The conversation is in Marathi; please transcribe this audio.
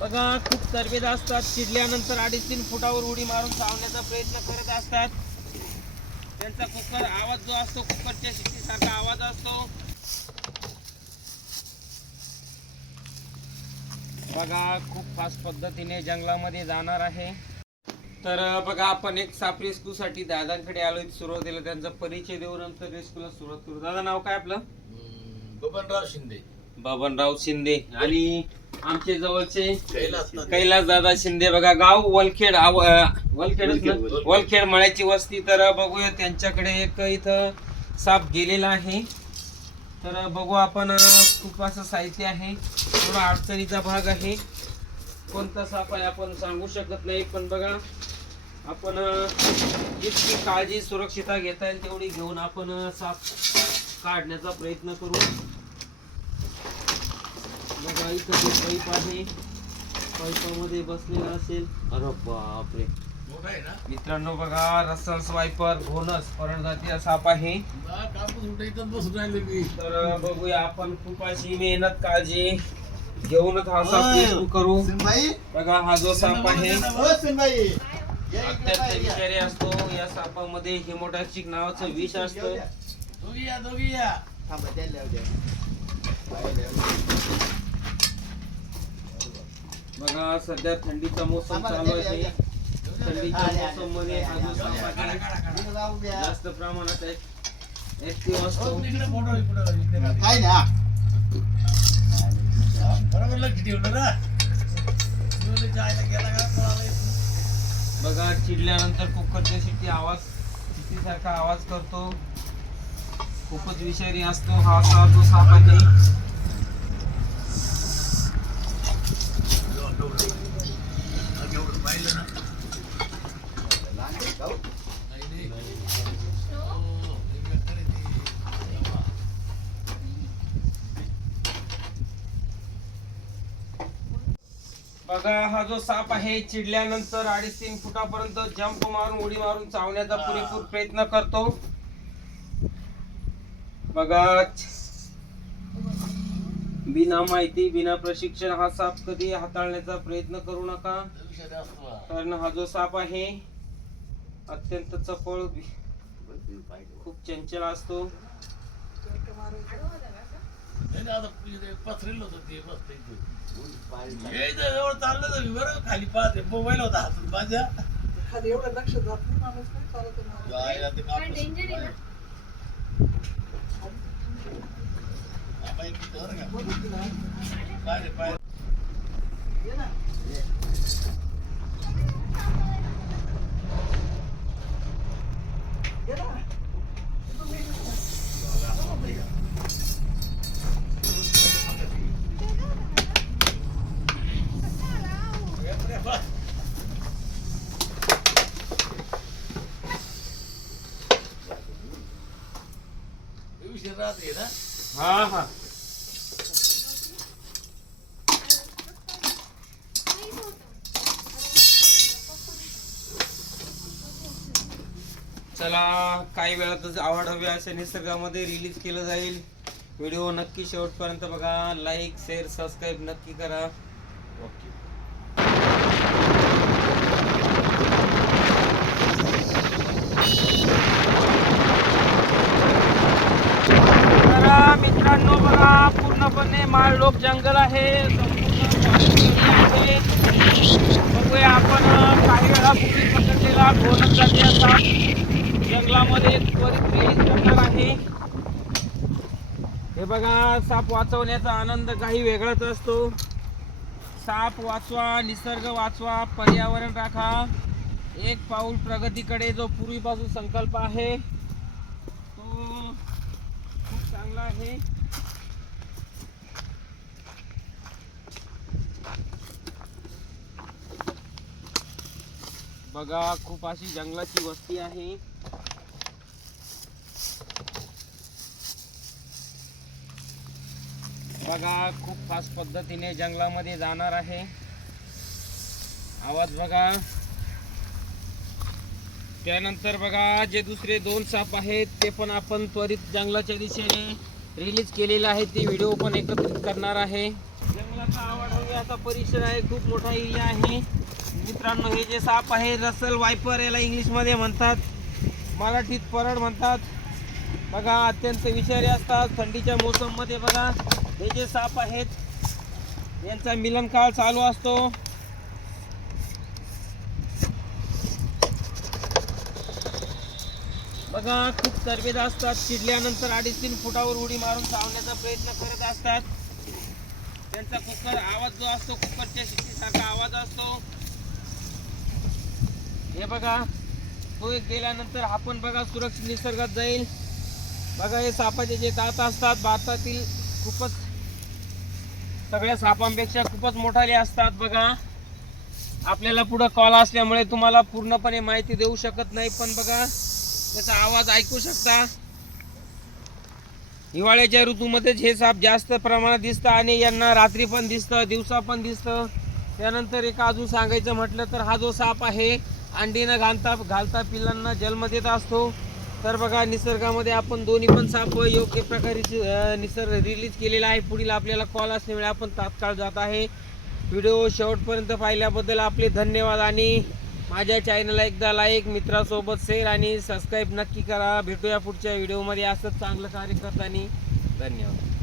बघा खूप तरबेज असतात. चिडल्यानंतर अडीच तीन फुटावर उडी मारून चावण्याचा प्रयत्न करत असतात. त्यांचा कुकर आवाज जो असतो कुकरच्या शिट्टीसारखा आवाज असतो. बघा खूप फास्ट पद्धतीने जंगलामध्ये जाणार आहे. तर बघा आपण एक साप रेस्क्यू साठी दादांकडे आलोय. सुरुवातीला त्यांचा परिचय देऊन नंतर रेस्क्यूला सुरुवात करू. दादा नाव काय आपलं? बबनराव शिंदे. बबनराव शिंदे आणि आमचे जवळचे कैलास दादा. शिंदे. बघा गाव वलखेड आव- अं, वलखेडच ना? वलखेड. वलखेड. मळ्याची वस्ती. तर बघूया त्यांच्याकडे एक इथं साप गेलेला आहे. तर बघू आपण अं, खूप असं साहित्य आहे. थोडा अडचणीचा भाग आहे. कोणता साप आहे आपण सांगू शकत नाही पण बघा आपण अं, जितकी काळजी सुरक्षितता घेता येईल तेवढी घेऊन आपण अं, साप काढण्याचा प्रयत्न करू. बघा इथं जे पाईप आहे पाईपामध्ये बसलेला असेल. अरे बापरे. मित्रांनो बघा रसन्स वायपर घोनस परडजातीय साप आहे. तर बघूया आपण खूप अशी मेहनत काळजी घेऊनच हा साप करू. बघा हा जो साप आहे. हो अत्यंत. विषारी असतो. या सापामध्ये हिमोटॅक्सिक नावाचं विष असतं. दोघी या दोघी या. थांबा, बघा सध्या थंडीचा मोसम चालू आहे. थंडीच्या हा, मोसममध्ये हा जो साप आहे. जास्त प्रमाणात ऍक्टिव्ह असतो. काय ना बरोबर ना इथून. बघा चिडल्यानंतर कुकरच्या शिट्टी आवाज शिट्टीसारखा आवाज करतो. खूपच विषारी असतो हा असा जो साप आहे एवढं, एवढं. हा, एवढं पाहिलं ना लहान आहे, जाऊ. नाही, नाही. हो, हे बेकार आहे ते. तेव्हा. बघा हा जो साप आहे चिडल्यानंतर अडीच तीन फुटापर्यंत जंप मारून उडी मारून चावण्याचा पुरेपूर प्रयत्न करतो. बघा बिना माहिती बिना प्रशिक्षण हा साप कधी हाताळण्याचा प्रयत्न करू नका. कारण हा जो साप आहे अत्यंत चपळ खूप चंचल असतो. नाही ना, आता पसरेलं होतं ते मस्त इथे. पाय- हे इथं जवळ चाललं तर मी बरं खाली पाहते मोबाईल होता हातून माझ्या खाली एवढं लक्ष जात नाही माणूस काय चालत नाही. जायला ते कापूस. बाई, किती बरं का? बघितलं ना? पाय रे, पाय. ये ना. ये ना. रे, रे, बा. हे उशीर राहते ना हा हा. चला काही वेळातच आवड हवी अशा निसर्गामध्ये रिलीज केलं जाईल. व्हिडिओ नक्की शेवटपर्यंत बघा. लाईक शेअर सबस्क्राईब नक्की करा. ओके तर मित्रांनो बघा पूर्णपणे जंगल आहे. बघूया आपण काही वेळा पूर्वी पकडलेला घोणक जाती असा जंगलामध्ये त्वरित रिलीज आहे. हे बघा साप वाचवण्याचा आनंद काही वेगळाच असतो. साप वाचवा निसर्ग वाचवा पर्यावरण राखा. एक पाऊल प्रगतीकडे जो पूर्वीपासून संकल्प आहे तो खूप चांगला आहे. बघा खूप अशी जंगलाची वस्ती आहे. बघा खूप फास्ट पद्धतीने जंगलामध्ये जाणार आहे. आवाज बघा. त्यानंतर बघा जे दुसरे दोन साप आहेत ते पण आपण त्वरित जंगलाच्या दिशेने रिलीज केलेलं आहे. ते व्हिडिओ पण एकत्रित करणार आहे. जंगलाचा आता आवाढव्य म्हणजे असा परिसर आहे खूप मोठा एरिया आहे. मित्रांनो हे जे साप आहे रसल वायपर याला इंग्लिशमध्ये म्हणतात. मराठीत परड म्हणतात. बघा अत्यंत विषारी असतात. थंडीच्या मोसममध्ये बघा हे जे साप आहेत यांचा मिलन काळ चालू असतो. बघा खूप तरबेज असतात. चिडल्यानंतर अडीच तीन फुटावर उडी मारून चावण्याचा प्रयत्न करत असतात. त्यांचा कुकर आवाज जो असतो कुकरच्या शिस्तीसारखा आवाज असतो. हे बघा तो एक गेल्यानंतर आपण बघा सुरक्षित निसर्गात जाईल. बघा हे सापाचे जे दात असतात भारतातील खूपच सगळ्या सापांपेक्षा खूपच मोठाले असतात बघा. आपल्याला पुढं कॉल असल्यामुळे तुम्हाला पूर्णपणे माहिती देऊ शकत नाही पण बघा त्याचा आवाज ऐकू शकता. हिवाळ्याच्या ऋतूमध्येच हे साप जास्त प्रमाणात दिसतं आणि यांना रात्री पण दिसतं दिवसा पण दिसतं. त्यानंतर एक अजून सांगायचं म्हटलं तर हा जो साप आहे अंडी न घालता घालता पिल्लांना जन्म देत असतो. तर बघा निसर्गामध्ये आपण दोन्ही पण साप योग्य प्रकारे निसर्ग रिलीज केलेला आहे. पुढील आपल्याला कॉल असल्यामुळे आपण तात्काळ जात आहे. व्हिडिओ शेवटपर्यंत पाहिल्याबद्दल आपले धन्यवाद आणि माझ्या चॅनलला एकदा लाईक मित्रासोबत शेअर आणि सबस्क्राईब नक्की करा. भेटूया पुढच्या व्हिडिओमध्ये असंच चांगलं कार्य करताना. धन्यवाद.